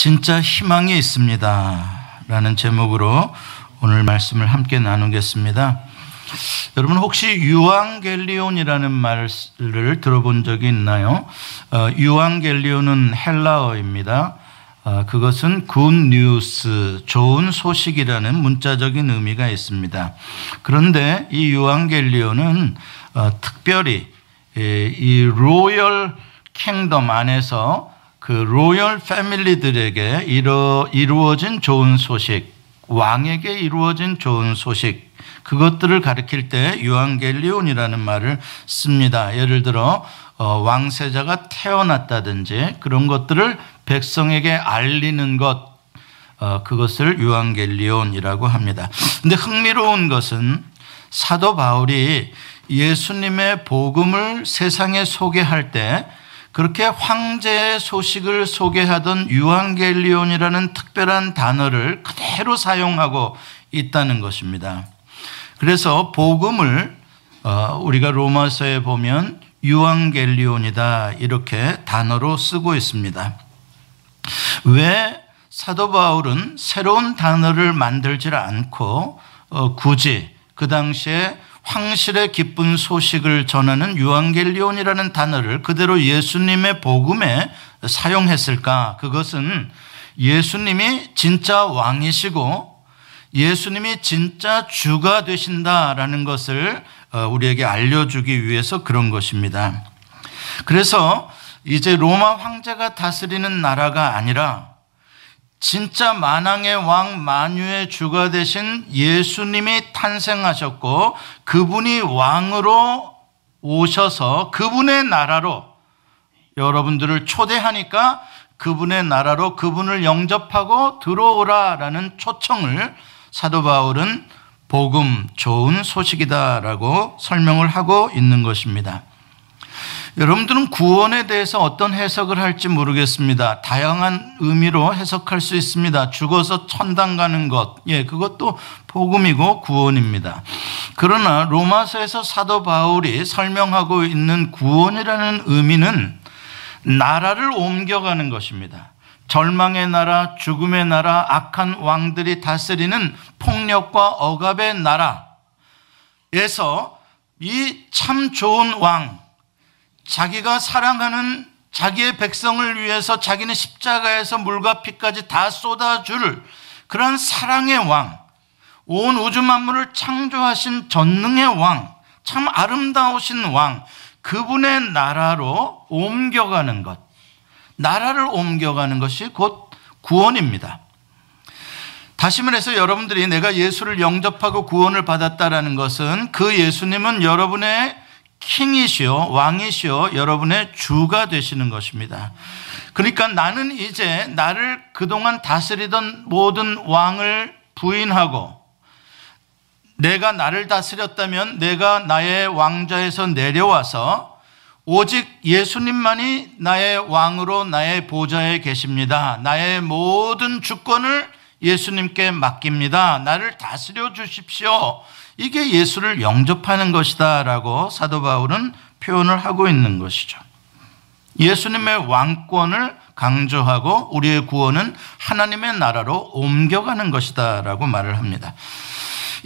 진짜 희망이 있습니다 라는 제목으로 오늘 말씀을 함께 나누겠습니다. 여러분 혹시 유앙겔리온이라는 말을 들어본 적이 있나요? 유앙겔리온은 헬라어입니다. 그것은 good news, 좋은 소식이라는 문자적인 의미가 있습니다. 그런데 이 유앙겔리온은 특별히 이 로열 킹덤 안에서 그 로열 패밀리들에게 이루어진 좋은 소식, 왕에게 이루어진 좋은 소식, 그것들을 가리킬 때 유앙겔리온이라는 말을 씁니다. 예를 들어 왕세자가 태어났다든지 그런 것들을 백성에게 알리는 것, 그것을 유앙겔리온이라고 합니다. 그런데 흥미로운 것은 사도 바울이 예수님의 복음을 세상에 소개할 때 그렇게 황제의 소식을 소개하던 유앙겔리온이라는 특별한 단어를 그대로 사용하고 있다는 것입니다. 그래서 복음을 우리가 로마서에 보면 유앙겔리온이다 이렇게 단어로 쓰고 있습니다. 왜 사도 바울은 새로운 단어를 만들지 않고 굳이 그 당시에 황실의 기쁜 소식을 전하는 유앙겔리온이라는 단어를 그대로 예수님의 복음에 사용했을까? 그것은 예수님이 진짜 왕이시고 예수님이 진짜 주가 되신다라는 것을 우리에게 알려주기 위해서 그런 것입니다. 그래서 이제 로마 황제가 다스리는 나라가 아니라 진짜 만왕의 왕 만유의 주가 되신 예수님이 탄생하셨고 그분이 왕으로 오셔서 그분의 나라로 여러분들을 초대하니까 그분의 나라로 그분을 영접하고 들어오라라는 초청을 사도 바울은 복음, 좋은 소식이다라고 설명을 하고 있는 것입니다. 여러분들은 구원에 대해서 어떤 해석을 할지 모르겠습니다. 다양한 의미로 해석할 수 있습니다. 죽어서 천당 가는 것, 그것도 복음이고 구원입니다. 그러나 로마서에서 사도 바울이 설명하고 있는 구원이라는 의미는 나라를 옮겨가는 것입니다. 절망의 나라, 죽음의 나라, 악한 왕들이 다스리는 폭력과 억압의 나라에서 이 참 좋은 왕, 자기가 사랑하는 자기의 백성을 위해서 자기는 십자가에서 물과 피까지 다 쏟아줄 그런 사랑의 왕, 온 우주 만물을 창조하신 전능의 왕, 참 아름다우신 왕, 그분의 나라로 옮겨가는 것, 나라를 옮겨가는 것이 곧 구원입니다. 다시 말해서 여러분들이 내가 예수를 영접하고 구원을 받았다라는 것은 그 예수님은 여러분의 킹이시요 왕이시요 여러분의 주가 되시는 것입니다. 그러니까 나는 이제 나를 그동안 다스리던 모든 왕을 부인하고 내가 나를 다스렸다면 내가 나의 왕좌에서 내려와서 오직 예수님만이 나의 왕으로 나의 보좌에 계십니다. 나의 모든 주권을 예수님께 맡깁니다. 나를 다스려 주십시오. 이게 예수를 영접하는 것이다 라고 사도 바울은 표현을 하고 있는 것이죠. 예수님의 왕권을 강조하고 우리의 구원은 하나님의 나라로 옮겨가는 것이다 라고 말을 합니다.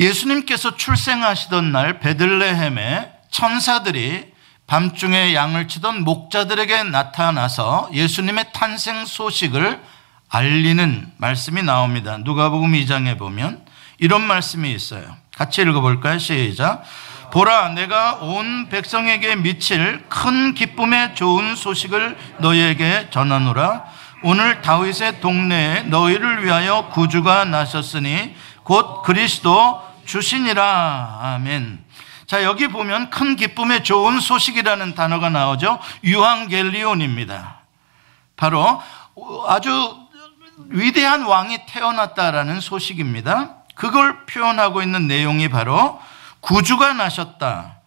예수님께서 출생하시던 날 베들레헴에 천사들이 밤중에 양을 치던 목자들에게 나타나서 예수님의 탄생 소식을 알리는 말씀이 나옵니다. 누가복음 2장에 보면 이런 말씀이 있어요. 같이 읽어볼까요? 시작. 보라, 내가 온 백성에게 미칠 큰 기쁨의 좋은 소식을 너희에게 전하노라. 오늘 다윗의 동네에 너희를 위하여 구주가 나셨으니 곧 그리스도 주시니라. 아멘. 자, 여기 보면 큰 기쁨의 좋은 소식이라는 단어가 나오죠. 유앙겔리온입니다. 바로 아주 위대한 왕이 태어났다라는 소식입니다. 그걸 표현하고 있는 내용이 바로 구주가 나셨다,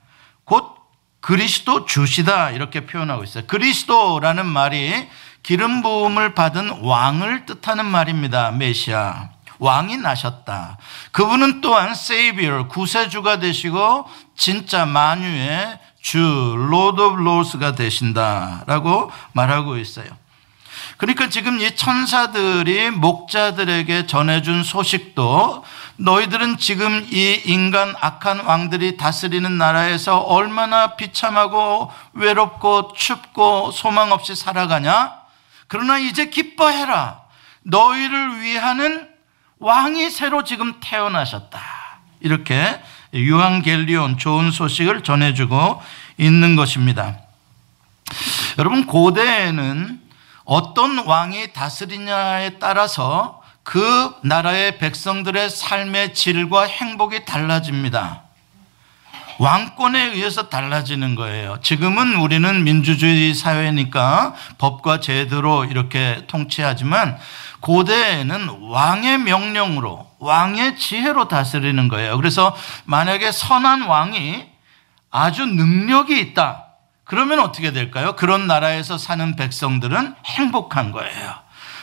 곧 그리스도 주시다 이렇게 표현하고 있어요. 그리스도라는 말이 기름 부음을 받은 왕을 뜻하는 말입니다. 메시아, 왕이 나셨다. 그분은 또한 세이비어, 구세주가 되시고 진짜 만유의 주, 로드 오브 로스가 되신다라고 말하고 있어요. 그러니까 지금 이 천사들이 목자들에게 전해준 소식도 너희들은 지금 이 인간 악한 왕들이 다스리는 나라에서 얼마나 비참하고 외롭고 춥고 소망 없이 살아가냐? 그러나 이제 기뻐해라. 너희를 위하는 왕이 새로 지금 태어나셨다. 이렇게 유한겔리온 좋은 소식을 전해주고 있는 것입니다. 여러분, 고대에는 어떤 왕이 다스리냐에 따라서 그 나라의 백성들의 삶의 질과 행복이 달라집니다. 왕권에 의해서 달라지는 거예요. 지금은 우리는 민주주의 사회니까 법과 제도로 이렇게 통치하지만 고대에는 왕의 명령으로, 왕의 지혜로 다스리는 거예요. 그래서 만약에 선한 왕이 아주 능력이 있다, 그러면 어떻게 될까요? 그런 나라에서 사는 백성들은 행복한 거예요.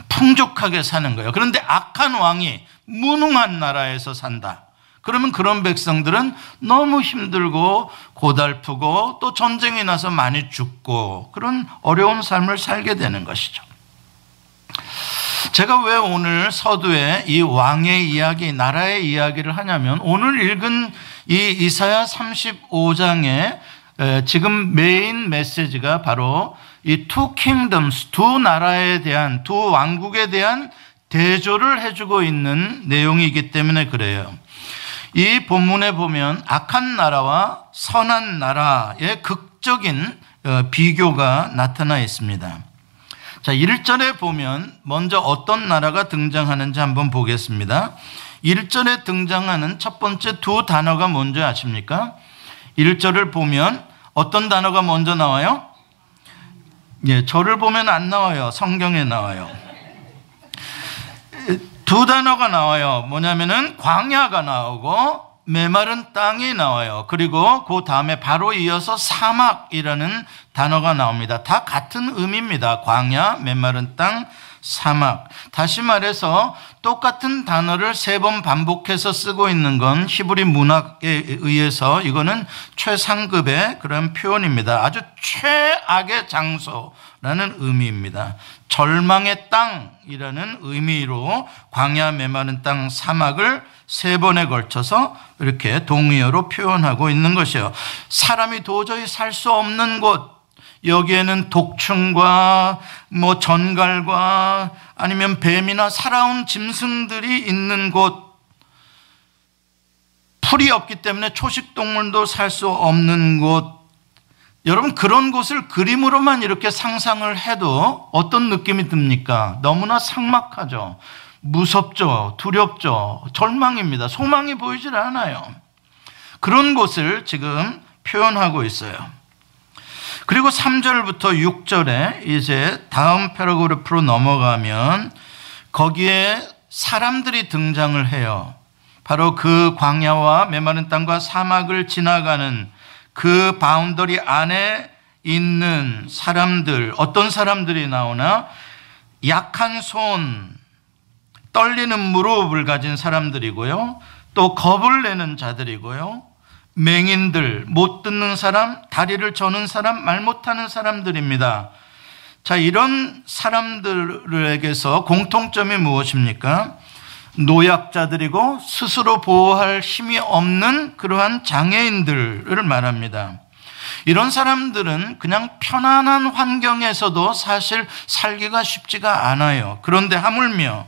풍족하게 사는 거예요. 그런데 악한 왕이 무능한 나라에서 산다, 그러면 그런 백성들은 너무 힘들고 고달프고 또 전쟁이 나서 많이 죽고 그런 어려운 삶을 살게 되는 것이죠. 제가 왜 오늘 서두에 이 왕의 이야기, 나라의 이야기를 하냐면, 오늘 읽은 이 이사야 35장에 지금 메인 메시지가 바로 이 two kingdoms, 두 나라에 대한, 두 왕국에 대한 대조를 해주고 있는 내용이기 때문에 그래요. 이 본문에 보면 악한 나라와 선한 나라의 극적인 비교가 나타나 있습니다. 자, 1절에 보면 먼저 어떤 나라가 등장하는지 한번 보겠습니다. 1절에 등장하는 첫 번째 두 단어가 뭔지 아십니까? 1절을 보면 어떤 단어가 먼저 나와요? 예, 저를 보면 안 나와요. 성경에 나와요. 두 단어가 나와요. 뭐냐면은 광야가 나오고 메마른 땅이 나와요. 그리고 그 다음에 바로 이어서 사막이라는 단어가 나옵니다. 다 같은 의미입니다. 광야, 메마른 땅, 사막. 다시 말해서 똑같은 단어를 세 번 반복해서 쓰고 있는 건 히브리 문학에 의해서 이거는 최상급의 그런 표현입니다. 아주 최악의 장소라는 의미입니다. 절망의 땅이라는 의미로 광야, 메마른 땅, 사막을 세 번에 걸쳐서 이렇게 동의어로 표현하고 있는 것이에요. 사람이 도저히 살 수 없는 곳, 여기에는 독충과 뭐 전갈과 아니면 뱀이나 살아온 짐승들이 있는 곳, 풀이 없기 때문에 초식동물도 살 수 없는 곳. 여러분, 그런 곳을 그림으로만 이렇게 상상을 해도 어떤 느낌이 듭니까? 너무나 삭막하죠. 무섭죠. 두렵죠. 절망입니다. 소망이 보이질 않아요. 그런 곳을 지금 표현하고 있어요. 그리고 3절부터 6절에 이제 다음 패러그래프로 넘어가면 거기에 사람들이 등장을 해요. 바로 그 광야와 메마른 땅과 사막을 지나가는 그 바운더리 안에 있는 사람들, 어떤 사람들이 나오나? 약한 손, 떨리는 무릎을 가진 사람들이고요, 또 겁을 내는 자들이고요, 맹인들, 못 듣는 사람, 다리를 저는 사람, 말 못하는 사람들입니다. 자, 이런 사람들에게서 공통점이 무엇입니까? 노약자들이고 스스로 보호할 힘이 없는 그러한 장애인들을 말합니다. 이런 사람들은 그냥 편안한 환경에서도 사실 살기가 쉽지가 않아요. 그런데 하물며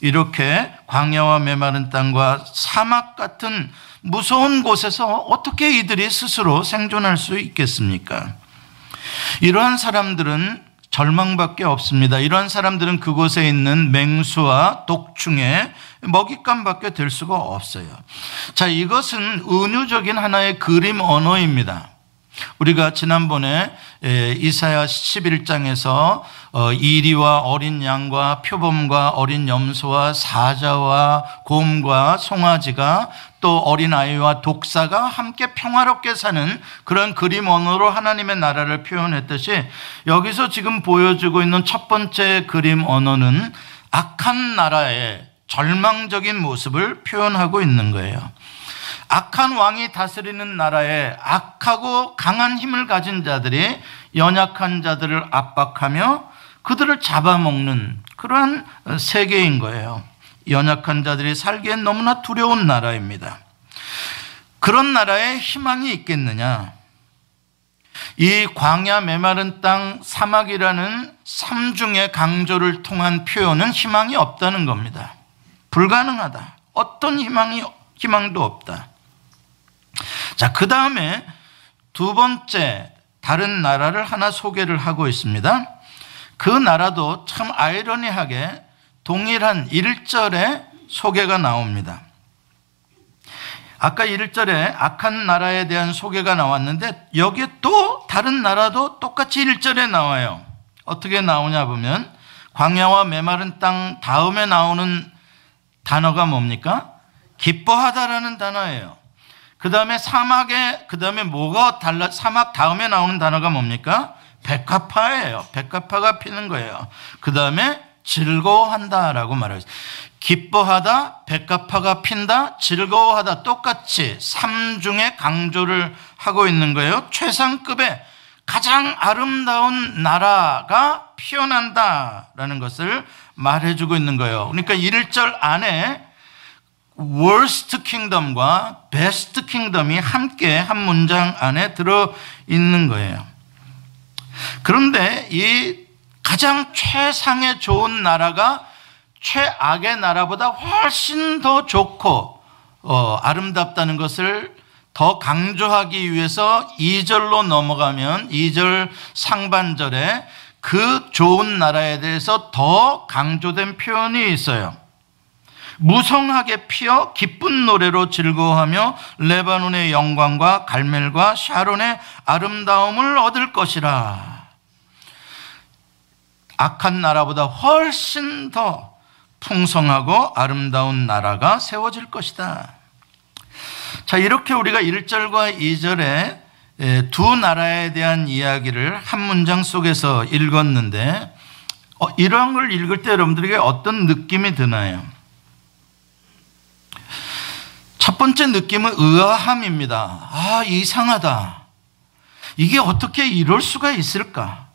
이렇게 광야와 메마른 땅과 사막 같은 무서운 곳에서 어떻게 이들이 스스로 생존할 수 있겠습니까? 이러한 사람들은 절망밖에 없습니다. 이러한 사람들은 그곳에 있는 맹수와 독충의 먹잇감밖에 될 수가 없어요. 자, 이것은 은유적인 하나의 그림 언어입니다. 우리가 지난번에 이사야 11장에서 이리와 어린 양과 표범과 어린 염소와 사자와 곰과 송아지가 또 어린아이와 독사가 함께 평화롭게 사는 그런 그림 언어로 하나님의 나라를 표현했듯이, 여기서 지금 보여주고 있는 첫 번째 그림 언어는 악한 나라의 절망적인 모습을 표현하고 있는 거예요. 악한 왕이 다스리는 나라에 악하고 강한 힘을 가진 자들이 연약한 자들을 압박하며 그들을 잡아먹는 그러한 세계인 거예요. 연약한 자들이 살기엔 너무나 두려운 나라입니다. 그런 나라에 희망이 있겠느냐? 이 광야 메마른 땅 사막이라는 삼중의 강조를 통한 표현은 희망이 없다는 겁니다. 불가능하다. 어떤 희망도 없다. 자, 그 다음에 두 번째 다른 나라를 하나 소개를 하고 있습니다. 그 나라도 참 아이러니하게 동일한 1절에 소개가 나옵니다. 아까 1절에 악한 나라에 대한 소개가 나왔는데 여기에 또 다른 나라도 똑같이 1절에 나와요. 어떻게 나오냐 보면 광야와 메마른 땅 다음에 나오는 단어가 뭡니까? 기뻐하다라는 단어예요. 그 다음에 그 다음에 뭐가 달라? 사막 다음에 나오는 단어가 뭡니까? 백합화예요. 백합화가 피는 거예요. 그 다음에 즐거워한다라고 말해요. 기뻐하다, 백합화가 핀다, 즐거워하다 똑같이 삼중의 강조를 하고 있는 거예요. 최상급의 가장 아름다운 나라가 피어난다라는 것을 말해주고 있는 거예요. 그러니까 1절 안에 worst kingdom과 best kingdom이 함께 한 문장 안에 들어있는 거예요. 그런데 이 가장 최상의 좋은 나라가 최악의 나라보다 훨씬 더 좋고 아름답다는 것을 더 강조하기 위해서 2절로 넘어가면 2절 상반절에 그 좋은 나라에 대해서 더 강조된 표현이 있어요. 무성하게 피어 기쁜 노래로 즐거워하며 레바논의 영광과 갈멜과 샤론의 아름다움을 얻을 것이라. 악한 나라보다 훨씬 더 풍성하고 아름다운 나라가 세워질 것이다. 자, 이렇게 우리가 1절과 2절에 두 나라에 대한 이야기를 한 문장 속에서 읽었는데 이러한 걸 읽을 때 여러분들에게 어떤 느낌이 드나요? 첫 번째 느낌은 의아함입니다. 아, 이상하다. 이게 어떻게 이럴 수가 있을까?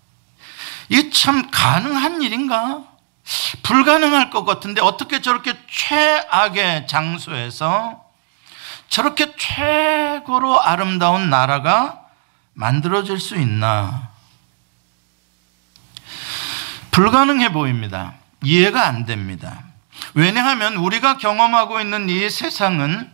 이게 참 가능한 일인가? 불가능할 것 같은데 어떻게 저렇게 최악의 장소에서 저렇게 최고로 아름다운 나라가 만들어질 수 있나? 불가능해 보입니다. 이해가 안 됩니다. 왜냐하면 우리가 경험하고 있는 이 세상은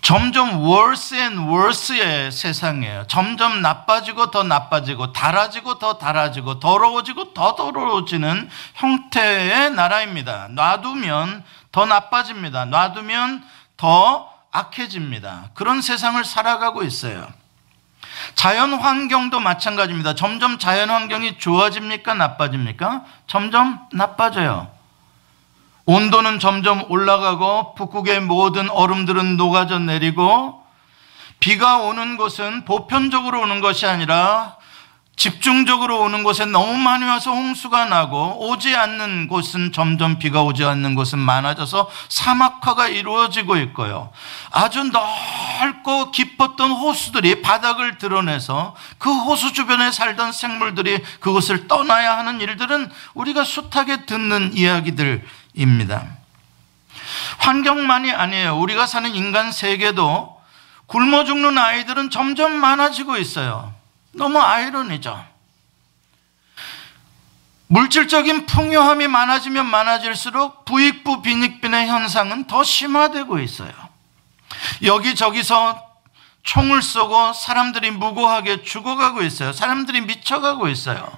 점점 worse and worse의 세상이에요. 점점 나빠지고 더 나빠지고 달아지고 더 달아지고 더러워지고 더 더러워지는 형태의 나라입니다. 놔두면 더 나빠집니다. 놔두면 더 악해집니다. 그런 세상을 살아가고 있어요. 자연 환경도 마찬가지입니다. 점점 자연 환경이 좋아집니까? 나빠집니까? 점점 나빠져요. 온도는 점점 올라가고 북극의 모든 얼음들은 녹아져 내리고 비가 오는 곳은 보편적으로 오는 것이 아니라 집중적으로 오는 곳에 너무 많이 와서 홍수가 나고 오지 않는 곳은 점점 비가 오지 않는 곳은 많아져서 사막화가 이루어지고 있고요. 아주 넓고 깊었던 호수들이 바닥을 드러내서 그 호수 주변에 살던 생물들이 그곳을 떠나야 하는 일들은 우리가 숱하게 듣는 이야기들입니다. 환경만이 아니에요. 우리가 사는 인간 세계도 굶어 죽는 아이들은 점점 많아지고 있어요. 너무 아이러니죠. 물질적인 풍요함이 많아지면 많아질수록 부익부 빈익빈의 현상은 더 심화되고 있어요. 여기저기서 총을 쏘고 사람들이 무고하게 죽어가고 있어요. 사람들이 미쳐가고 있어요.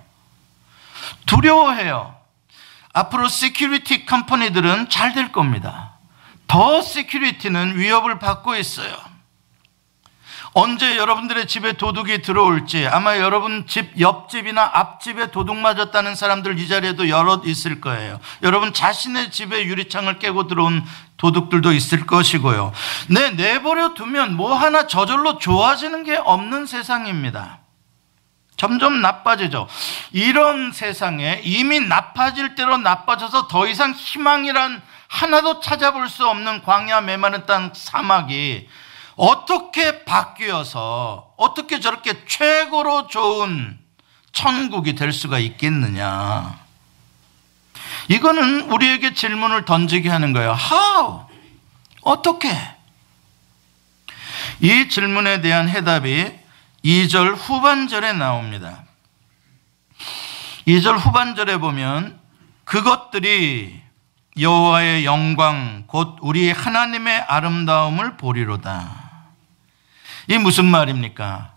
두려워해요. 앞으로 시큐리티 컴퍼니들은 잘 될 겁니다. 더 시큐리티는 위협을 받고 있어요. 언제 여러분들의 집에 도둑이 들어올지, 아마 여러분 집 옆집이나 앞집에 도둑 맞았다는 사람들 이 자리에도 여럿 있을 거예요. 여러분 자신의 집에 유리창을 깨고 들어온 도둑들도 있을 것이고요. 내버려 두면 뭐 하나 저절로 좋아지는 게 없는 세상입니다. 점점 나빠지죠. 이런 세상에 이미 나빠질 대로 나빠져서 더 이상 희망이란 하나도 찾아볼 수 없는 광야 메마른 땅 사막이 어떻게 바뀌어서 어떻게 저렇게 최고로 좋은 천국이 될 수가 있겠느냐? 이거는 우리에게 질문을 던지게 하는 거예요. How? 어떻게? 이 질문에 대한 해답이 2절 후반절에 나옵니다. 2절 후반절에 보면 그것들이 여호와의 영광 곧 우리 하나님의 아름다움을 보리로다. 이 무슨 말입니까?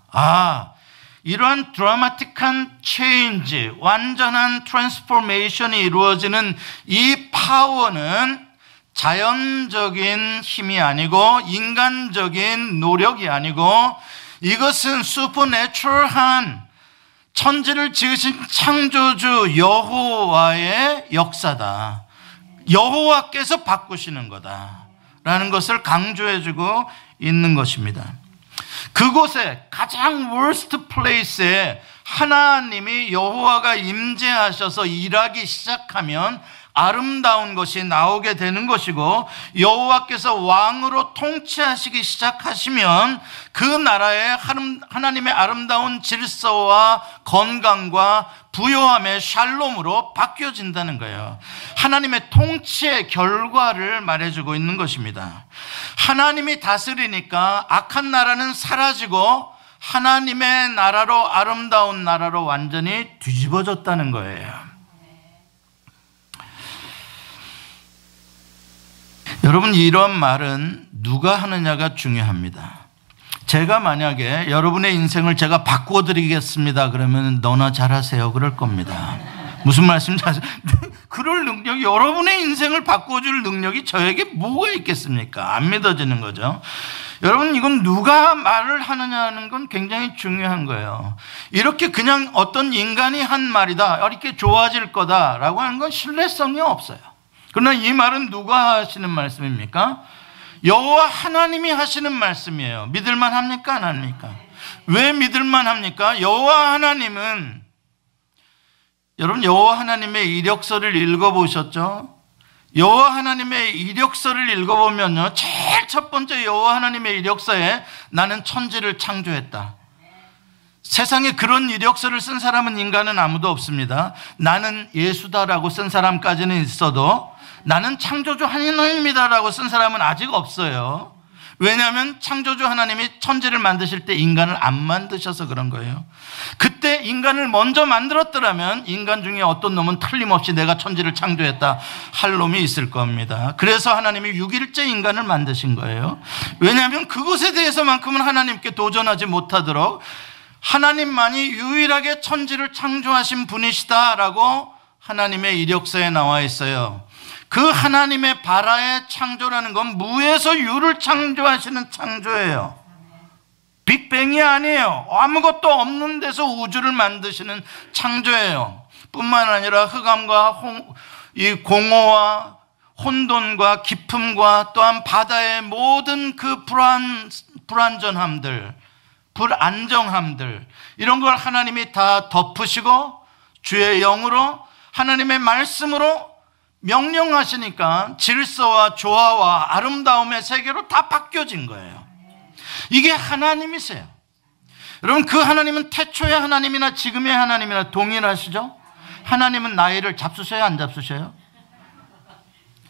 이러한 드라마틱한 체인지, 완전한 트랜스포메이션이 이루어지는 이 파워는 자연적인 힘이 아니고 인간적인 노력이 아니고 이것은 슈퍼내추럴한 천지를 지으신 창조주 여호와의 역사다. 여호와께서 바꾸시는 거다라는 것을 강조해주고 있는 것입니다. 그곳에 가장 worst place에 하나님이 여호와가 임재하셔서 일하기 시작하면 아름다운 것이 나오게 되는 것이고, 여호와께서 왕으로 통치하시기 시작하시면 그 나라의 하나님의 아름다운 질서와 건강과 부요함의 샬롬으로 바뀌어진다는 거예요. 하나님의 통치의 결과를 말해주고 있는 것입니다. 하나님이 다스리니까 악한 나라는 사라지고 하나님의 나라로, 아름다운 나라로 완전히 뒤집어졌다는 거예요. 여러분, 이런 말은 누가 하느냐가 중요합니다. 제가 만약에 여러분의 인생을 제가 바꿔드리겠습니다 그러면 너나 잘하세요 그럴 겁니다. 무슨 말씀인지 아세요? 그럴 능력이, 여러분의 인생을 바꿔줄 능력이 저에게 뭐가 있겠습니까? 안 믿어지는 거죠. 여러분, 이건 누가 말을 하느냐는 건 굉장히 중요한 거예요. 이렇게 그냥 어떤 인간이 한 말이다, 이렇게 좋아질 거다라고 하는 건 신뢰성이 없어요. 그러나 이 말은 누가 하시는 말씀입니까? 여호와 하나님이 하시는 말씀이에요. 믿을만 합니까? 안 합니까? 왜 믿을만 합니까? 여호와 하나님은, 여러분, 여호와 하나님의 이력서를 읽어보셨죠? 여호와 하나님의 이력서를 읽어보면요, 제일 첫 번째 여호와 하나님의 이력서에 나는 천지를 창조했다. 세상에 그런 이력서를 쓴 사람은, 인간은 아무도 없습니다. 나는 예수다라고 쓴 사람까지는 있어도 나는 창조주 하나님이다라고 쓴 사람은 아직 없어요. 왜냐하면 창조주 하나님이 천지를 만드실 때 인간을 안 만드셔서 그런 거예요. 그때 인간을 먼저 만들었더라면 인간 중에 어떤 놈은 틀림없이 내가 천지를 창조했다 할 놈이 있을 겁니다. 그래서 하나님이 6일째 인간을 만드신 거예요. 왜냐하면 그것에 대해서만큼은 하나님께 도전하지 못하도록 하나님만이 유일하게 천지를 창조하신 분이시다라고 하나님의 이력서에 나와 있어요. 그 하나님의 바라의 창조라는 건 무에서 유를 창조하시는 창조예요. 빅뱅이 아니에요. 아무것도 없는 데서 우주를 만드시는 창조예요. 뿐만 아니라 흑암과 이 공허와 혼돈과 깊음과 또한 바다의 모든 그 불안전함들, 불안정함들, 이런 걸 하나님이 다 덮으시고 주의 영으로, 하나님의 말씀으로 명령하시니까 질서와 조화와 아름다움의 세계로 다 바뀌어진 거예요. 이게 하나님이세요. 여러분, 그 하나님은 태초의 하나님이나 지금의 하나님이나 동일하시죠? 하나님은 나이를 잡수셔요, 안 잡수셔요?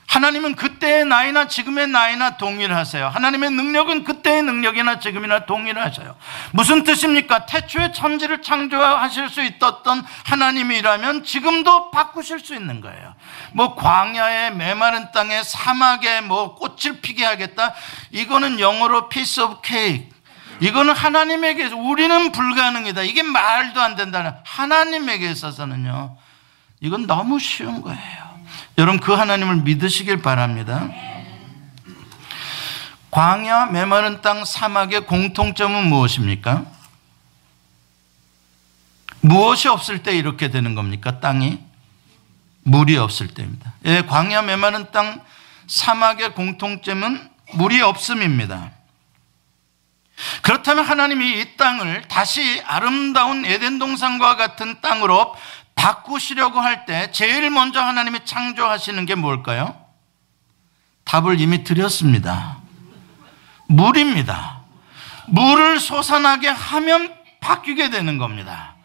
하나님은 그때의 나이나 지금의 나이나 동일하세요. 하나님의 능력은 그때의 능력이나 지금이나 동일하셔요. 무슨 뜻입니까? 태초에 천지를 창조하실 수 있었던 하나님이라면 지금도 바꾸실 수 있는 거예요. 뭐 광야에, 메마른 땅에, 사막에 뭐 꽃을 피게 하겠다, 이거는 영어로 piece of cake. 이거는 하나님에게, 우리는 불가능이다, 이게 말도 안 된다는, 하나님에게 있어서는요, 이건 너무 쉬운 거예요. 여러분, 그 하나님을 믿으시길 바랍니다. 광야, 메마른 땅, 사막의 공통점은 무엇입니까? 무엇이 없을 때 이렇게 되는 겁니까? 땅이? 물이 없을 때입니다. 예, 광야, 메마른 땅, 사막의 공통점은 물이 없음입니다. 그렇다면 하나님이 이 땅을 다시 아름다운 에덴 동산과 같은 땅으로 바꾸시려고 할 때 제일 먼저 하나님이 창조하시는 게 뭘까요? 답을 이미 드렸습니다. 물입니다. 물을 솟아나게 하면 바뀌게 되는 겁니다.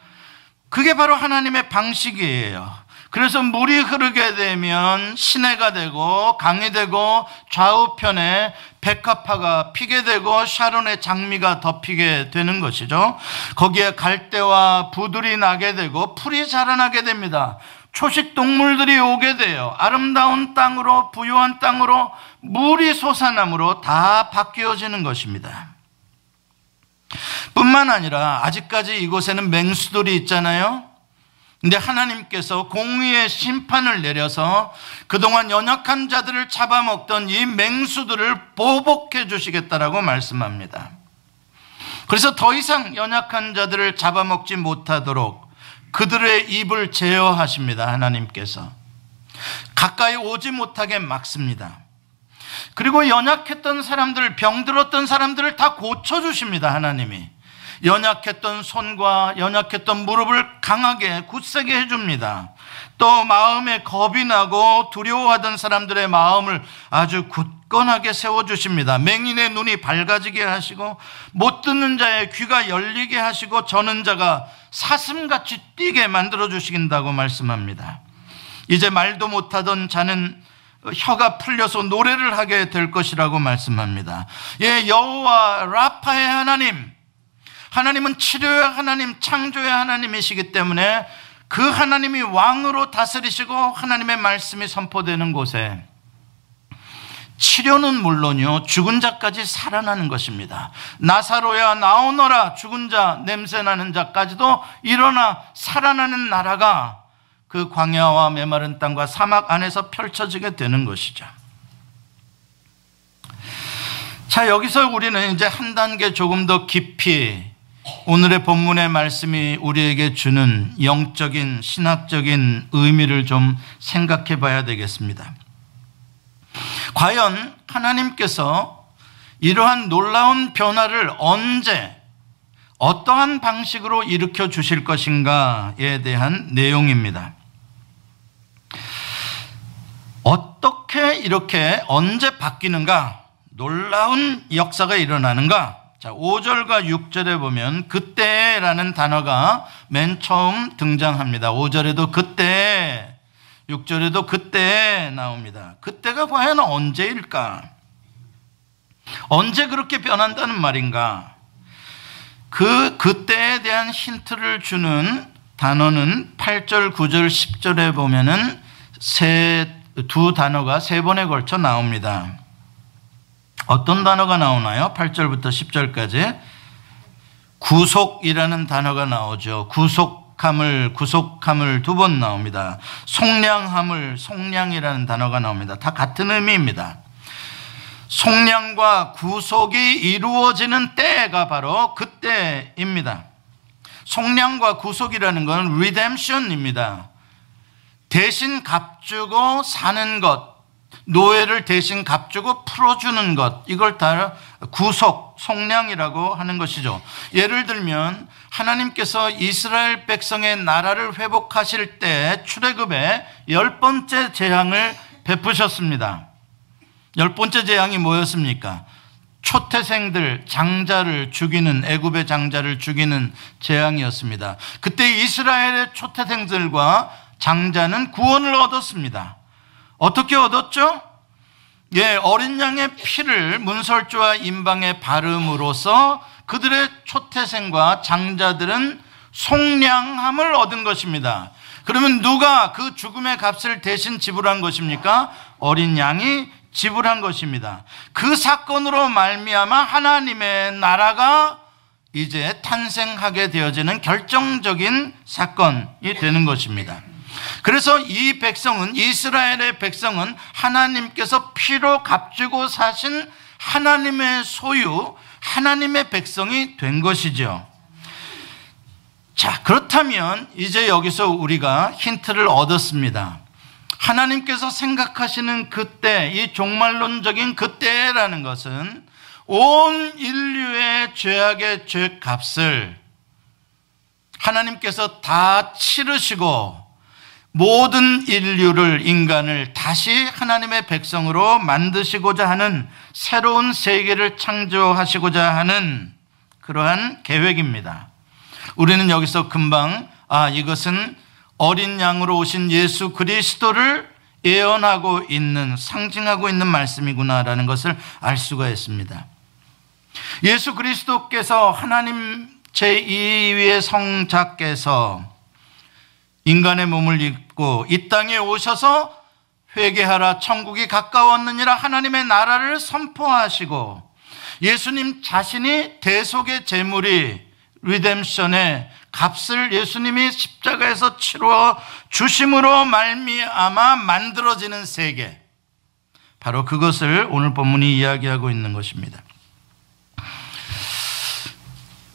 그게 바로 하나님의 방식이에요. 그래서 물이 흐르게 되면 시내가 되고 강이 되고 좌우편에 백합화가 피게 되고 샤론의 장미가 덮이게 되는 것이죠. 거기에 갈대와 부들이 나게 되고 풀이 자라나게 됩니다. 초식 동물들이 오게 돼요. 아름다운 땅으로, 부유한 땅으로, 물이 솟아남으로 다 바뀌어지는 것입니다. 뿐만 아니라 아직까지 이곳에는 맹수들이 있잖아요. 근데 하나님께서 공의의 심판을 내려서 그동안 연약한 자들을 잡아먹던 이 맹수들을 보복해 주시겠다라고 말씀합니다. 그래서 더 이상 연약한 자들을 잡아먹지 못하도록 그들의 입을 제어하십니다. 하나님께서 가까이 오지 못하게 막습니다. 그리고 연약했던 사람들, 병들었던 사람들을 다 고쳐주십니다. 하나님이 연약했던 손과 연약했던 무릎을 강하게 굳세게 해줍니다. 또 마음에 겁이 나고 두려워하던 사람들의 마음을 아주 굳건하게 세워주십니다. 맹인의 눈이 밝아지게 하시고 못 듣는 자의 귀가 열리게 하시고 저는 자가 사슴같이 뛰게 만들어주신다고 말씀합니다. 이제 말도 못하던 자는 혀가 풀려서 노래를 하게 될 것이라고 말씀합니다. 예, 여호와 라파의 하나님, 하나님은 치료의 하나님, 창조의 하나님이시기 때문에 그 하나님이 왕으로 다스리시고 하나님의 말씀이 선포되는 곳에 치료는 물론요, 죽은 자까지 살아나는 것입니다. 나사로야 나오너라, 죽은 자, 냄새나는 자까지도 일어나 살아나는 나라가 그 광야와 메마른 땅과 사막 안에서 펼쳐지게 되는 것이죠. 자, 여기서 우리는 이제 한 단계 조금 더 깊이 오늘의 본문의 말씀이 우리에게 주는 영적인 신학적인 의미를 좀 생각해 봐야 되겠습니다. 과연 하나님께서 이러한 놀라운 변화를 언제 어떠한 방식으로 일으켜 주실 것인가에 대한 내용입니다. 어떻게 이렇게 언제 바뀌는가? 놀라운 역사가 일어나는가? 자, 5절과 6절에 보면 그때라는 단어가 맨 처음 등장합니다. 5절에도 그때, 6절에도 그때 나옵니다. 그때가 과연 언제일까? 언제 그렇게 변한다는 말인가? 그때에 대한 힌트를 주는 단어는 8절, 9절, 10절에 보면은 두 단어가 세 번에 걸쳐 나옵니다. 어떤 단어가 나오나요? 8절부터 10절까지 구속이라는 단어가 나오죠. 구속함을 두 번 나옵니다. 속량이라는 단어가 나옵니다. 다 같은 의미입니다. 속량과 구속이 이루어지는 때가 바로 그때입니다. 속량과 구속이라는 건 redemption입니다. 대신 값주고 사는 것, 노예를 대신 값주고 풀어주는 것, 이걸 다 구속, 속량이라고 하는 것이죠. 예를 들면 하나님께서 이스라엘 백성의 나라를 회복하실 때 출애굽에 10번째 재앙을 베푸셨습니다. 10번째 재앙이 뭐였습니까? 초태생들, 장자를 죽이는, 애굽의 장자를 죽이는 재앙이었습니다. 그때 이스라엘의 초태생들과 장자는 구원을 얻었습니다. 어떻게 얻었죠? 예, 어린 양의 피를 문설주와 임방에 바름으로써 그들의 초태생과 장자들은 속량함을 얻은 것입니다. 그러면 누가 그 죽음의 값을 대신 지불한 것입니까? 어린 양이 지불한 것입니다. 그 사건으로 말미암아 하나님의 나라가 이제 탄생하게 되어지는 결정적인 사건이 되는 것입니다. 그래서 이 백성은, 이스라엘의 백성은 하나님께서 피로 값주고 사신 하나님의 소유, 하나님의 백성이 된 것이죠. 자, 그렇다면 이제 여기서 우리가 힌트를 얻었습니다. 하나님께서 생각하시는 그때, 이 종말론적인 그때라는 것은 온 인류의 죄악의 죄값을 하나님께서 다 치르시고 모든 인류를, 인간을 다시 하나님의 백성으로 만드시고자 하는 새로운 세계를 창조하시고자 하는 그러한 계획입니다. 우리는 여기서 금방 이것은 어린 양으로 오신 예수 그리스도를 예언하고 있는, 상징하고 있는 말씀이구나라는 것을 알 수가 있습니다. 예수 그리스도께서 하나님 제2위의 성자께서 인간의 몸을 입고 이 땅에 오셔서 회개하라 천국이 가까웠느니라 하나님의 나라를 선포하시고, 예수님 자신이 대속의 제물이 리뎀션의 값을 예수님이 십자가에서 치러 주심으로 말미암아 만들어지는 세계, 바로 그것을 오늘 본문이 이야기하고 있는 것입니다.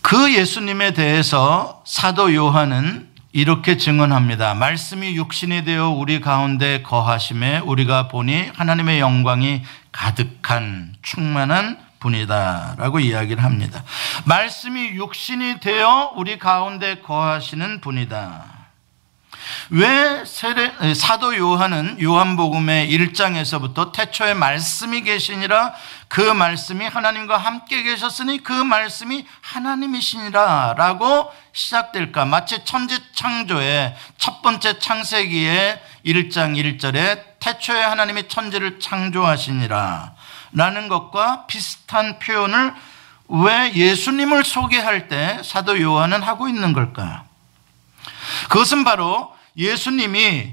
그 예수님에 대해서 사도 요한은 이렇게 증언합니다. 말씀이 육신이 되어 우리 가운데 거하심에 우리가 보니 하나님의 영광이 가득한 충만한 분이다 라고 이야기를 합니다. 말씀이 육신이 되어 우리 가운데 거하시는 분이다. 왜 사도 요한은 요한복음의 1장에서부터 태초에 말씀이 계시니라, 그 말씀이 하나님과 함께 계셨으니 그 말씀이 하나님이시니라 라고 시작될까? 마치 천지창조의 첫 번째 창세기의 1장 1절에 태초에 하나님이 천지를 창조하시니라 라는 것과 비슷한 표현을 왜 예수님을 소개할 때 사도 요한은 하고 있는 걸까? 그것은 바로 예수님이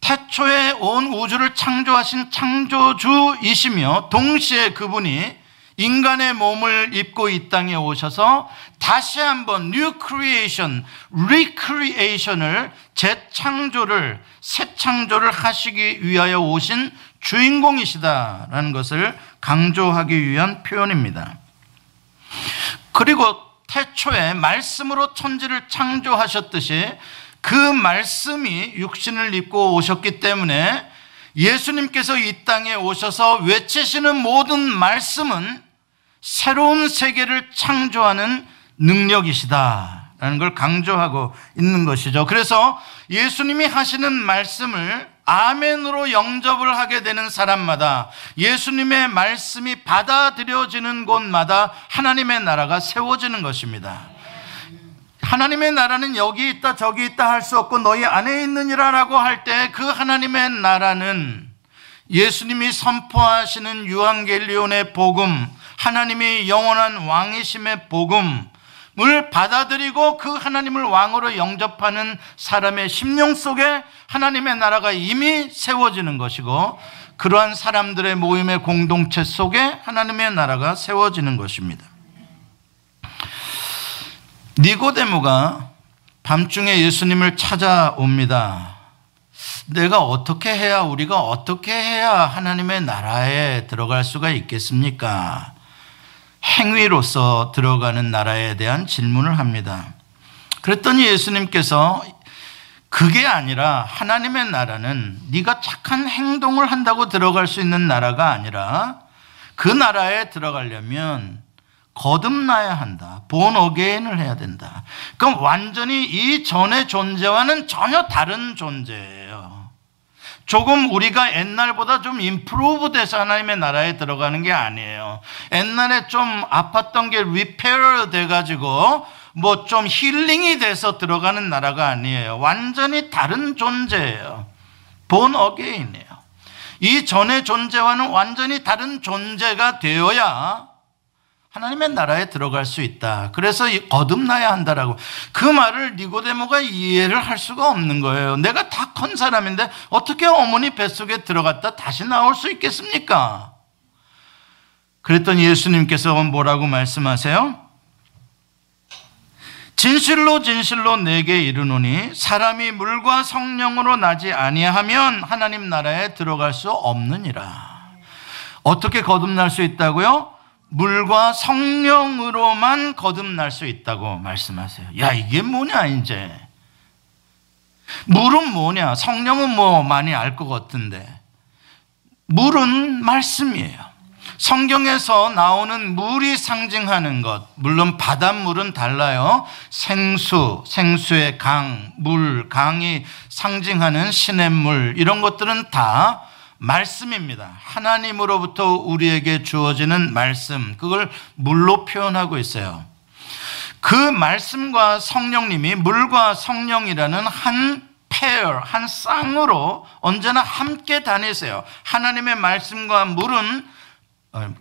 태초에 온 우주를 창조하신 창조주이시며, 동시에 그분이 인간의 몸을 입고 이 땅에 오셔서 다시 한번 뉴 크리에이션, 리크리에이션을, 재창조를, 새 창조를 하시기 위하여 오신 주인공이시다라는 것을 강조하기 위한 표현입니다. 그리고 태초에 말씀으로 천지를 창조하셨듯이 그 말씀이 육신을 입고 오셨기 때문에 예수님께서 이 땅에 오셔서 외치시는 모든 말씀은 새로운 세계를 창조하는 능력이시다라는 걸 강조하고 있는 것이죠. 그래서 예수님이 하시는 말씀을 아멘으로 영접을 하게 되는 사람마다, 예수님의 말씀이 받아들여지는 곳마다 하나님의 나라가 세워지는 것입니다. 하나님의 나라는 여기 있다 저기 있다 할 수 없고 너희 안에 있느니라 라고 할 때, 그 하나님의 나라는 예수님이 선포하시는 유앙겔리온의 복음, 하나님이 영원한 왕이심의 복음을 받아들이고 그 하나님을 왕으로 영접하는 사람의 심령 속에 하나님의 나라가 이미 세워지는 것이고, 그러한 사람들의 모임의 공동체 속에 하나님의 나라가 세워지는 것입니다. 니고데모가 밤중에 예수님을 찾아옵니다. 내가 어떻게 해야, 우리가 어떻게 해야 하나님의 나라에 들어갈 수가 있겠습니까? 행위로서 들어가는 나라에 대한 질문을 합니다. 그랬더니 예수님께서 그게 아니라, 하나님의 나라는 네가 착한 행동을 한다고 들어갈 수 있는 나라가 아니라, 그 나라에 들어가려면 거듭나야 한다. 본 어게인을 해야 된다. 그럼 완전히 이전의 존재와는 전혀 다른 존재예요. 조금 우리가 옛날보다 좀 임프루브 돼서 하나님의 나라에 들어가는 게 아니에요. 옛날에 좀 아팠던 게 리페어 돼가지고 뭐 좀 힐링이 돼서 들어가는 나라가 아니에요. 완전히 다른 존재예요. 본 어게인이에요. 이전의 존재와는 완전히 다른 존재가 되어야 하나님의 나라에 들어갈 수 있다. 그래서 거듭나야 한다라고. 그 말을 니고데모가 이해를 할 수가 없는 거예요. 내가 다 큰 사람인데 어떻게 어머니 뱃속에 들어갔다 다시 나올 수 있겠습니까? 그랬더니 예수님께서 뭐라고 말씀하세요? 진실로 진실로 내게 이르노니 사람이 물과 성령으로 나지 아니하면 하나님 나라에 들어갈 수 없느니라. 어떻게 거듭날 수 있다고요? 물과 성령으로만 거듭날 수 있다고 말씀하세요. 야, 이게 뭐냐 이제. 물은 뭐냐, 성령은 뭐 많이 알 것 같은데, 물은 말씀이에요. 성경에서 나오는 물이 상징하는 것, 물론 바닷물은 달라요. 생수의 강, 물, 강이 상징하는 시냇물, 이런 것들은 다 말씀입니다. 하나님으로부터 우리에게 주어지는 말씀, 그걸 물로 표현하고 있어요. 그 말씀과 성령님이 물과 성령이라는 한 페어, 한 쌍으로 언제나 함께 다니세요. 하나님의 말씀과 물은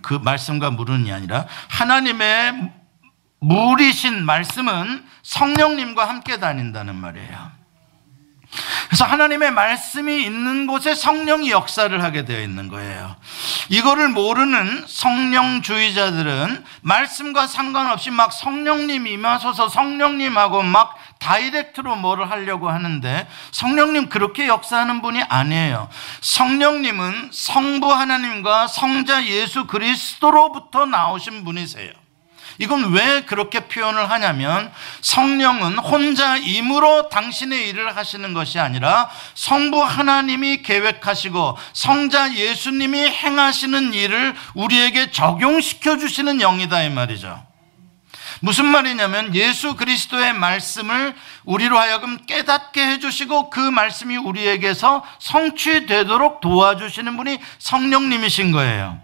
그 말씀과 물은이 아니라 하나님의 물이신 말씀은 성령님과 함께 다닌다는 말이에요. 그래서 하나님의 말씀이 있는 곳에 성령이 역사를 하게 되어 있는 거예요. 이거를 모르는 성령주의자들은 말씀과 상관없이 막 성령님 임하소서, 성령님하고 막 다이렉트로 뭐를 하려고 하는데, 성령님 그렇게 역사하는 분이 아니에요. 성령님은 성부 하나님과 성자 예수 그리스도로부터 나오신 분이세요. 이건 왜 그렇게 표현을 하냐면, 성령은 혼자 임으로 당신의 일을 하시는 것이 아니라 성부 하나님이 계획하시고 성자 예수님이 행하시는 일을 우리에게 적용시켜 주시는 영이다 이 말이죠. 무슨 말이냐면, 예수 그리스도의 말씀을 우리로 하여금 깨닫게 해주시고 그 말씀이 우리에게서 성취되도록 도와주시는 분이 성령님이신 거예요.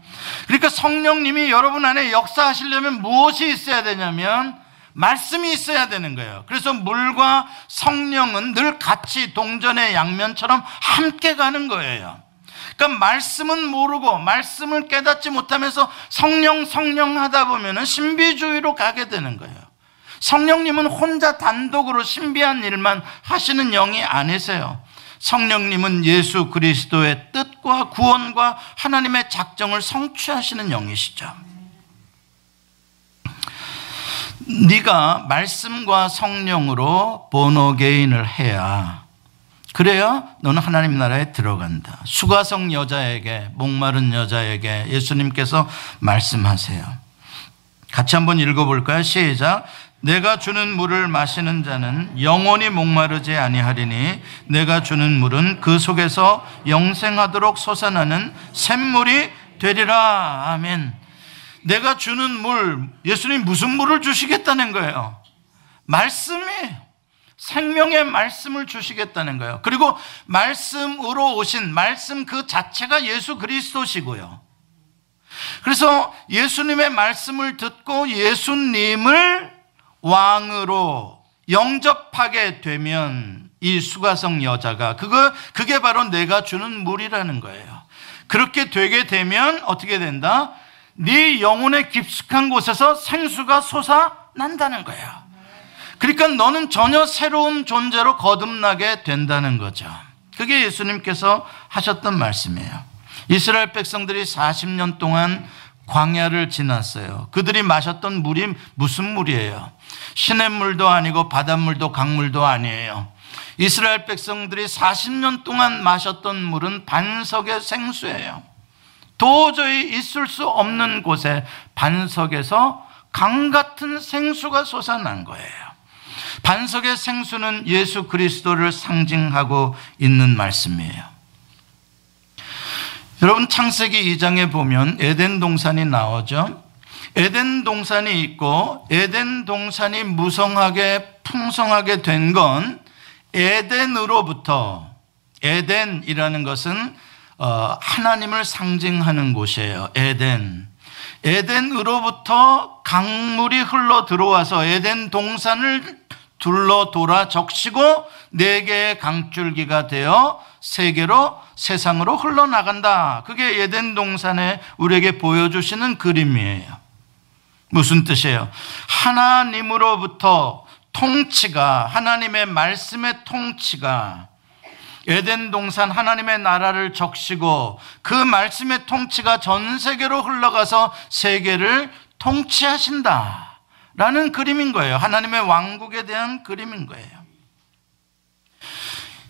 그러니까 성령님이 여러분 안에 역사하시려면 무엇이 있어야 되냐면 말씀이 있어야 되는 거예요. 그래서 물과 성령은 늘 같이 동전의 양면처럼 함께 가는 거예요. 그러니까 말씀은 모르고 말씀을 깨닫지 못하면서 성령 하다 보면 신비주의로 가게 되는 거예요. 성령님은 혼자 단독으로 신비한 일만 하시는 영이 아니세요. 성령님은 예수 그리스도의 뜻과 구원과 하나님의 작정을 성취하시는 영이시죠. 네가 말씀과 성령으로 본어게인을 해야, 그래야 너는 하나님 나라에 들어간다. 수가성 여자에게, 목마른 여자에게 예수님께서 말씀하세요. 같이 한번 읽어볼까요? 시작. 내가 주는 물을 마시는 자는 영원히 목마르지 아니하리니 내가 주는 물은 그 속에서 영생하도록 솟아나는 샘물이 되리라. 아멘. 내가 주는 물, 예수님이 무슨 물을 주시겠다는 거예요? 말씀이에요. 생명의 말씀을 주시겠다는 거예요. 그리고 말씀으로 오신 말씀 그 자체가 예수 그리스도시고요. 그래서 예수님의 말씀을 듣고 예수님을 왕으로 영접하게 되면 이 수가성 여자가 그게 바로 내가 주는 물이라는 거예요. 그렇게 되게 되면 어떻게 된다? 네 영혼의 깊숙한 곳에서 생수가 솟아난다는 거예요. 그러니까 너는 전혀 새로운 존재로 거듭나게 된다는 거죠. 그게 예수님께서 하셨던 말씀이에요. 이스라엘 백성들이 40년 동안 광야를 지났어요. 그들이 마셨던 물이 무슨 물이에요? 시냇물도 아니고 바닷물도 강물도 아니에요. 이스라엘 백성들이 40년 동안 마셨던 물은 반석의 생수예요. 도저히 있을 수 없는 곳에 반석에서 강 같은 생수가 솟아난 거예요. 반석의 생수는 예수 그리스도를 상징하고 있는 말씀이에요. 여러분, 창세기 2장에 보면 에덴 동산이 나오죠. 에덴 동산이 있고 에덴 동산이 무성하게 풍성하게 된 건 에덴으로부터, 에덴이라는 것은 하나님을 상징하는 곳이에요. 에덴으로부터 강물이 흘러 들어와서 에덴 동산을 둘러 돌아 적시고 4개의 강줄기가 되어 세계로, 세상으로 흘러나간다. 그게 에덴 동산에 우리에게 보여주시는 그림이에요. 무슨 뜻이에요? 하나님으로부터 통치가, 하나님의 말씀의 통치가 에덴 동산 하나님의 나라를 적시고 그 말씀의 통치가 전 세계로 흘러가서 세계를 통치하신다 라는 그림인 거예요. 하나님의 왕국에 대한 그림인 거예요.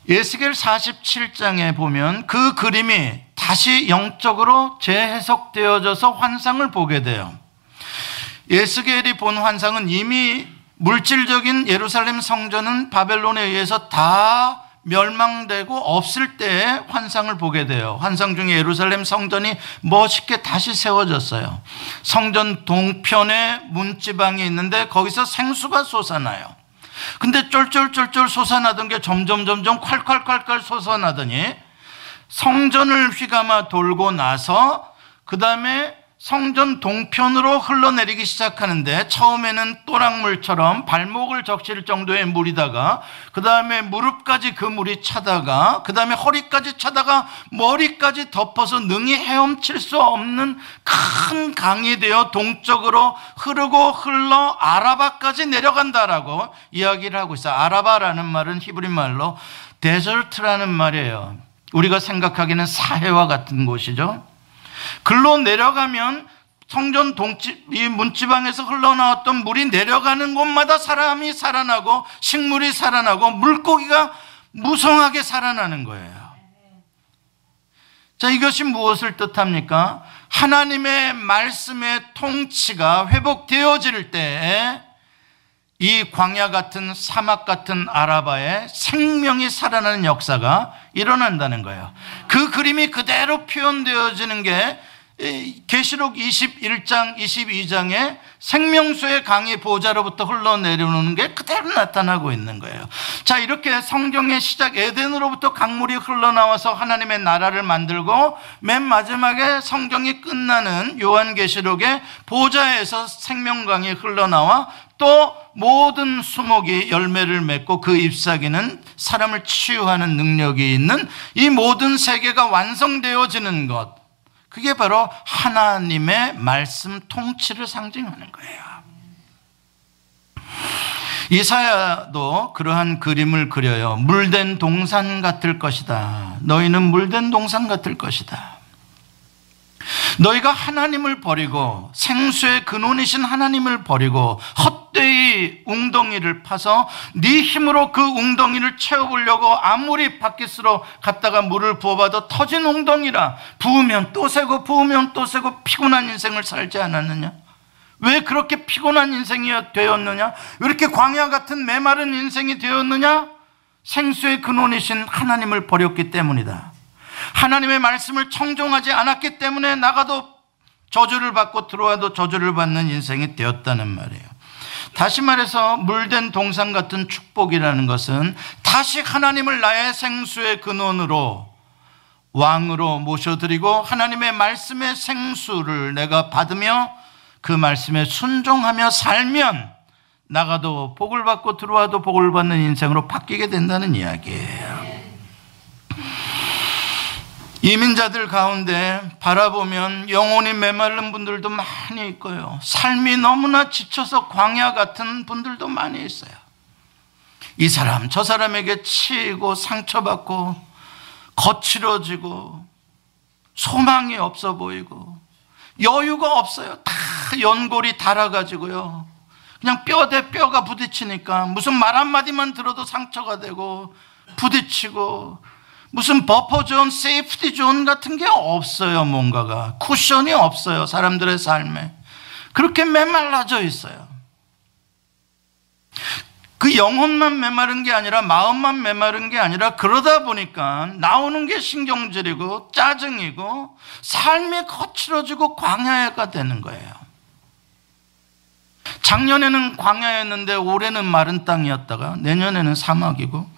에스겔 47장에 보면 그 그림이 다시 영적으로 재해석되어져서 환상을 보게 돼요. 에스겔이 본 환상은 이미 물질적인 예루살렘 성전은 바벨론에 의해서 다 멸망되고 없을 때의 환상을 보게 돼요. 환상 중에 예루살렘 성전이 멋있게 다시 세워졌어요. 성전 동편에 문지방이 있는데 거기서 생수가 솟아나요. 근데 쫄쫄쫄쫄 솟아나던 게 점점 콸콸콸콸 솟아나더니 성전을 휘감아 돌고 나서 그 다음에 성전 동편으로 흘러내리기 시작하는데 처음에는 또랑물처럼 발목을 적실 정도의 물이다가 그 다음에 무릎까지 그 물이 차다가 그 다음에 허리까지 차다가 머리까지 덮어서 능히 헤엄칠 수 없는 큰 강이 되어 동쪽으로 흐르고 흘러 아라바까지 내려간다라고 이야기를 하고 있어요. 아라바라는 말은 히브리 말로 데절트라는 말이에요. 우리가 생각하기는 사해와 같은 곳이죠. 글로 내려가면 성전 이 문지방에서 흘러나왔던 물이 내려가는 곳마다 사람이 살아나고 식물이 살아나고 물고기가 무성하게 살아나는 거예요. 자, 이것이 무엇을 뜻합니까? 하나님의 말씀의 통치가 회복되어질 때에 이 광야 같은 사막 같은 아라바에 생명이 살아나는 역사가 일어난다는 거예요. 그 그림이 그대로 표현되어지는 게 계시록 21장 22장에 생명수의 강이 보좌로부터 흘러내려오는 게 그대로 나타나고 있는 거예요. 자, 이렇게 성경의 시작 에덴으로부터 강물이 흘러나와서 하나님의 나라를 만들고 맨 마지막에 성경이 끝나는 요한계시록의 보좌에서 생명강이 흘러나와 또 모든 수목이 열매를 맺고 그 잎사귀는 사람을 치유하는 능력이 있는 이 모든 세계가 완성되어지는 것, 그게 바로 하나님의 말씀 통치를 상징하는 거예요. 이사야도 그러한 그림을 그려요. 물된 동산 같을 것이다. 너희는 물된 동산 같을 것이다. 너희가 하나님을 버리고 생수의 근원이신 하나님을 버리고 헛되이 웅덩이를 파서 네 힘으로 그 웅덩이를 채워보려고 아무리 바퀴스로 갔다가 물을 부어봐도 터진 웅덩이라 부으면 또 새고 부으면 또 새고 피곤한 인생을 살지 않았느냐? 왜 그렇게 피곤한 인생이 되었느냐? 왜 이렇게 광야 같은 메마른 인생이 되었느냐? 생수의 근원이신 하나님을 버렸기 때문이다. 하나님의 말씀을 청종하지 않았기 때문에 나가도 저주를 받고 들어와도 저주를 받는 인생이 되었다는 말이에요. 다시 말해서 물된 동산 같은 축복이라는 것은 다시 하나님을 나의 생수의 근원으로 왕으로 모셔드리고 하나님의 말씀의 생수를 내가 받으며 그 말씀에 순종하며 살면 나가도 복을 받고 들어와도 복을 받는 인생으로 바뀌게 된다는 이야기예요. 이민자들 가운데 바라보면 영혼이 메마른 분들도 많이 있고요. 삶이 너무나 지쳐서 광야 같은 분들도 많이 있어요. 이 사람 저 사람에게 치이고 상처받고 거칠어지고 소망이 없어 보이고 여유가 없어요. 다 연골이 닳아가지고요. 그냥 뼈 대 뼈가 부딪히니까 무슨 말 한마디만 들어도 상처가 되고 부딪히고 무슨 버퍼존, 세이프티존 같은 게 없어요. 뭔가가 쿠션이 없어요. 사람들의 삶에 그렇게 메말라져 있어요. 그 영혼만 메마른 게 아니라 마음만 메마른 게 아니라 그러다 보니까 나오는 게 신경질이고 짜증이고 삶이 거칠어지고 광야가 되는 거예요. 작년에는 광야였는데 올해는 마른 땅이었다가 내년에는 사막이고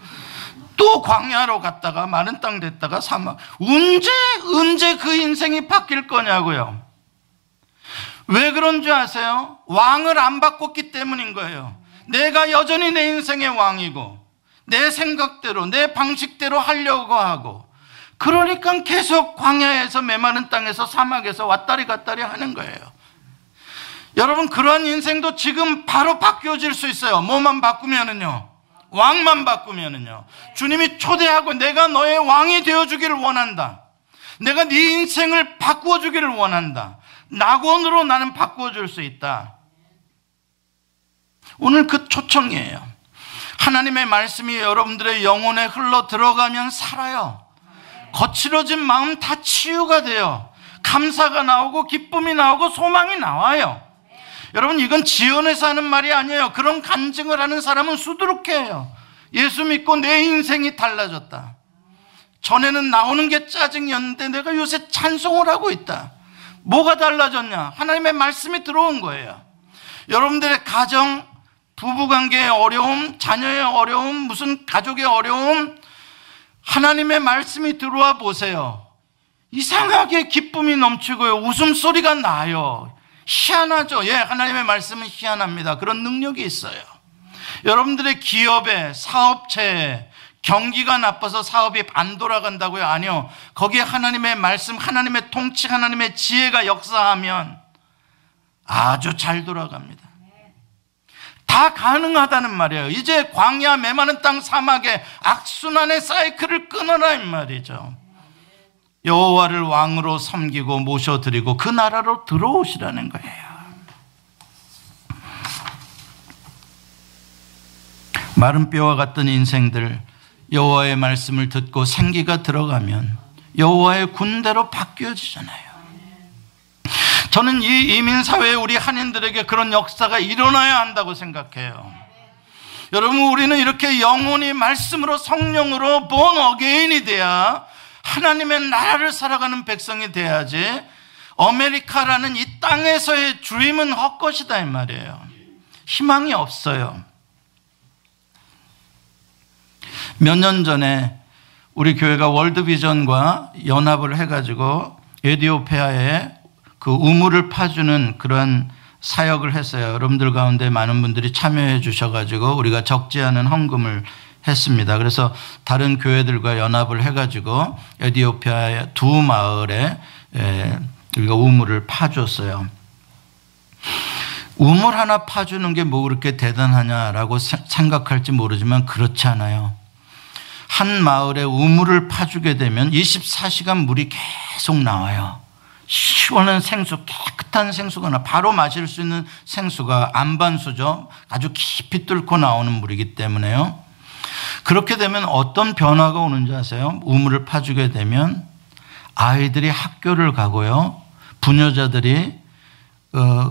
또 광야로 갔다가 마른 땅 됐다가 사막. 언제 그 인생이 바뀔 거냐고요. 왜 그런 줄 아세요? 왕을 안 바꿨기 때문인 거예요. 내가 여전히 내 인생의 왕이고 내 생각대로 내 방식대로 하려고 하고 그러니까 계속 광야에서 메마른 땅에서 사막에서 왔다리 갔다리 하는 거예요. 여러분, 그러한 인생도 지금 바로 바뀌어질 수 있어요. 뭐만 바꾸면은요, 왕만 바꾸면은요. 주님이 초대하고 내가 너의 왕이 되어주기를 원한다. 내가 네 인생을 바꾸어주기를 원한다. 낙원으로 나는 바꾸어줄 수 있다. 오늘 그 초청이에요. 하나님의 말씀이 여러분들의 영혼에 흘러 들어가면 살아요. 거칠어진 마음 다 치유가 돼요. 감사가 나오고 기쁨이 나오고 소망이 나와요. 여러분, 이건 지연해서 하는 말이 아니에요. 그런 간증을 하는 사람은 수두룩해요. 예수 믿고 내 인생이 달라졌다. 전에는 나오는 게 짜증이었는데 내가 요새 찬송을 하고 있다. 뭐가 달라졌냐? 하나님의 말씀이 들어온 거예요. 여러분들의 가정, 부부관계의 어려움, 자녀의 어려움, 무슨 가족의 어려움, 하나님의 말씀이 들어와 보세요. 이상하게 기쁨이 넘치고요. 웃음소리가 나요. 희한하죠. 예, 하나님의 말씀은 희한합니다. 그런 능력이 있어요. 여러분들의 기업에, 사업체에 경기가 나빠서 사업이 안 돌아간다고요? 아니요. 거기에 하나님의 말씀, 하나님의 통치, 하나님의 지혜가 역사하면 아주 잘 돌아갑니다. 다 가능하다는 말이에요. 이제 광야, 메마른 땅, 사막에 악순환의 사이클을 끊어라 이 말이죠. 여호와를 왕으로 섬기고 모셔드리고 그 나라로 들어오시라는 거예요. 마른 뼈와 같던 인생들, 여호와의 말씀을 듣고 생기가 들어가면 여호와의 군대로 바뀌어지잖아요. 저는 이 이민사회에 우리 한인들에게 그런 역사가 일어나야 한다고 생각해요. 여러분, 우리는 이렇게 영혼이 말씀으로, 성령으로 born again이 돼야 하나님의 나라를 살아가는 백성이 돼야지 아메리카라는 이 땅에서의 드림은 헛것이다 이 말이에요. 희망이 없어요. 몇 년 전에 우리 교회가 월드비전과 연합을 해가지고 에티오피아에 그 우물을 파주는 그런 사역을 했어요. 여러분들 가운데 많은 분들이 참여해 주셔가지고 우리가 적지 않은 헌금을 했습니다. 그래서 다른 교회들과 연합을 해가지고 에티오피아의 두 마을에 우리가 우물을 파줬어요. 우물 하나 파주는 게 뭐 그렇게 대단하냐라고 생각할지 모르지만 그렇지 않아요. 한 마을에 우물을 파주게 되면 24시간 물이 계속 나와요. 시원한 생수, 깨끗한 생수가 나, 바로 마실 수 있는 생수가 안반수죠. 아주 깊이 뚫고 나오는 물이기 때문에요. 그렇게 되면 어떤 변화가 오는지 아세요? 우물을 파주게 되면 아이들이 학교를 가고요. 부녀자들이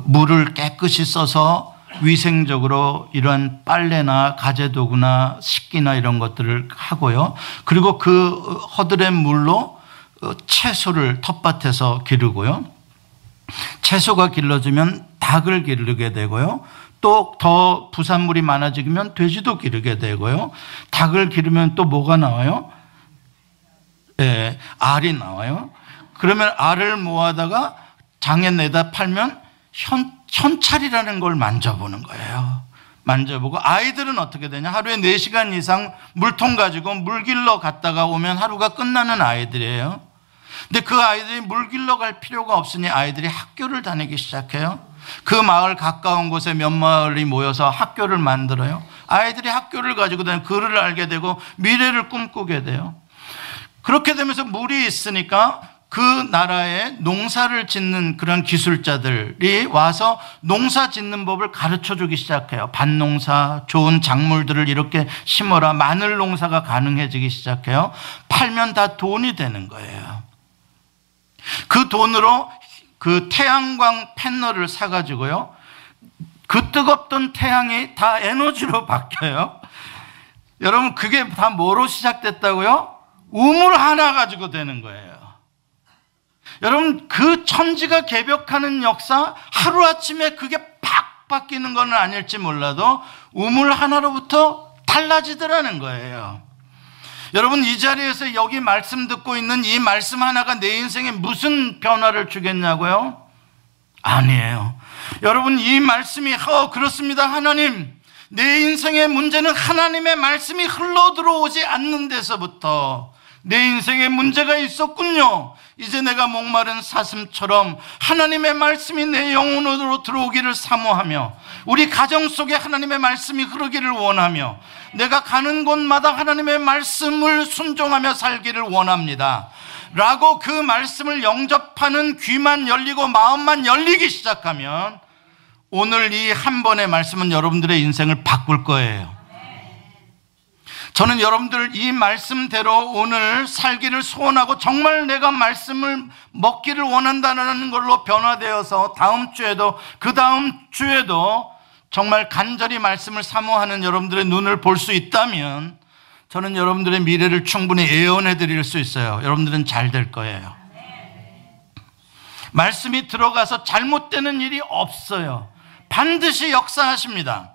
물을 깨끗이 써서 위생적으로 이러한 빨래나 가재도구나 식기나 이런 것들을 하고요. 그리고 그 허들의 물로 채소를 텃밭에서 기르고요. 채소가 길러지면 닭을 기르게 되고요. 또 더 부산물이 많아지면 돼지도 기르게 되고요. 닭을 기르면 또 뭐가 나와요? 예, 알이 나와요. 그러면 알을 모아다가 장에 내다 팔면 현찰이라는 걸 만져보는 거예요. 만져보고 아이들은 어떻게 되냐? 하루에 4시간 이상 물통 가지고 물 길러 갔다가 오면 하루가 끝나는 아이들이에요. 근데 그 아이들이 물 길러 갈 필요가 없으니 아이들이 학교를 다니기 시작해요. 그 마을 가까운 곳에 몇 마을이 모여서 학교를 만들어요. 아이들이 학교를 가지고 다니고 글을 알게 되고 미래를 꿈꾸게 돼요. 그렇게 되면서 물이 있으니까 그 나라에 농사를 짓는 그런 기술자들이 와서 농사 짓는 법을 가르쳐 주기 시작해요. 밭농사, 좋은 작물들을 이렇게 심어라. 마늘 농사가 가능해지기 시작해요. 팔면 다 돈이 되는 거예요. 그 돈으로 그 태양광 패널을 사가지고요. 그 뜨겁던 태양이 다 에너지로 바뀌어요. 여러분, 그게 다 뭐로 시작됐다고요? 우물 하나 가지고 되는 거예요. 여러분, 그 천지가 개벽하는 역사, 하루아침에 그게 팍 바뀌는 건 아닐지 몰라도 우물 하나로부터 달라지더라는 거예요. 여러분, 이 자리에서 여기 말씀 듣고 있는 이 말씀 하나가 내 인생에 무슨 변화를 주겠냐고요? 아니에요. 여러분, 이 말씀이 그렇습니다. 하나님, 내 인생의 문제는 하나님의 말씀이 흘러 들어오지 않는 데서부터 내 인생에 문제가 있었군요. 이제 내가 목마른 사슴처럼 하나님의 말씀이 내 영혼으로 들어오기를 사모하며 우리 가정 속에 하나님의 말씀이 흐르기를 원하며 내가 가는 곳마다 하나님의 말씀을 순종하며 살기를 원합니다 라고 그 말씀을 영접하는 귀만 열리고 마음만 열리기 시작하면 오늘 이 한 번의 말씀은 여러분들의 인생을 바꿀 거예요. 저는 여러분들 이 말씀대로 오늘 살기를 소원하고 정말 내가 말씀을 먹기를 원한다는 걸로 변화되어서 다음 주에도 그 다음 주에도 정말 간절히 말씀을 사모하는 여러분들의 눈을 볼 수 있다면 저는 여러분들의 미래를 충분히 예언해 드릴 수 있어요. 여러분들은 잘 될 거예요. 말씀이 들어가서 잘못되는 일이 없어요. 반드시 역사하십니다.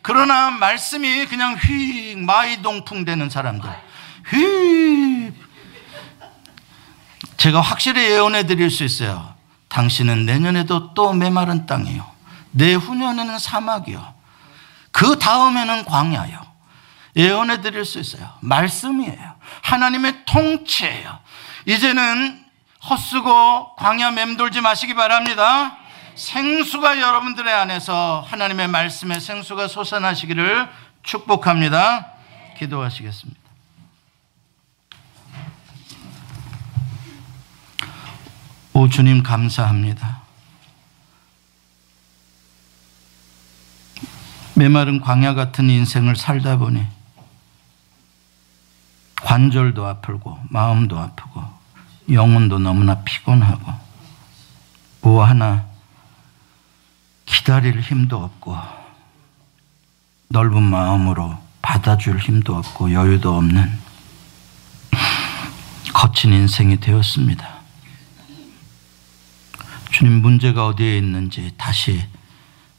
그러나 말씀이 그냥 휙 마이동풍 되는 사람들, 휙 제가 확실히 예언해 드릴 수 있어요. 당신은 내년에도 또 메마른 땅이요, 내후년에는 사막이요, 그 다음에는 광야요. 예언해 드릴 수 있어요. 말씀이에요. 하나님의 통치예요. 이제는 헛쓰고 광야 맴돌지 마시기 바랍니다. 생수가 여러분들의 안에서, 하나님의 말씀의 생수가 솟아나시기를 축복합니다. 기도하시겠습니다. 오 주님, 감사합니다. 메마른 광야 같은 인생을 살다 보니 관절도 아프고 마음도 아프고 영혼도 너무나 피곤하고 뭐 하나 기다릴 힘도 없고 넓은 마음으로 받아줄 힘도 없고 여유도 없는 거친 인생이 되었습니다. 주님, 문제가 어디에 있는지 다시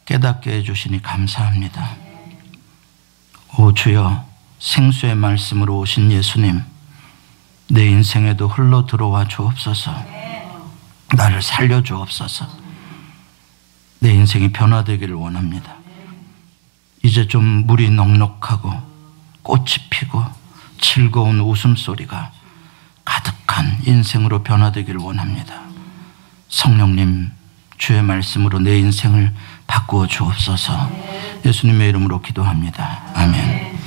깨닫게 해주시니 감사합니다. 오 주여, 생수의 말씀으로 오신 예수님, 내 인생에도 흘러 들어와 주옵소서. 나를 살려 주옵소서. 내 인생이 변화되기를 원합니다. 이제 좀 물이 넉넉하고 꽃이 피고 즐거운 웃음소리가 가득한 인생으로 변화되기를 원합니다. 성령님, 주의 말씀으로 내 인생을 바꾸어 주옵소서. 예수님의 이름으로 기도합니다. 아멘.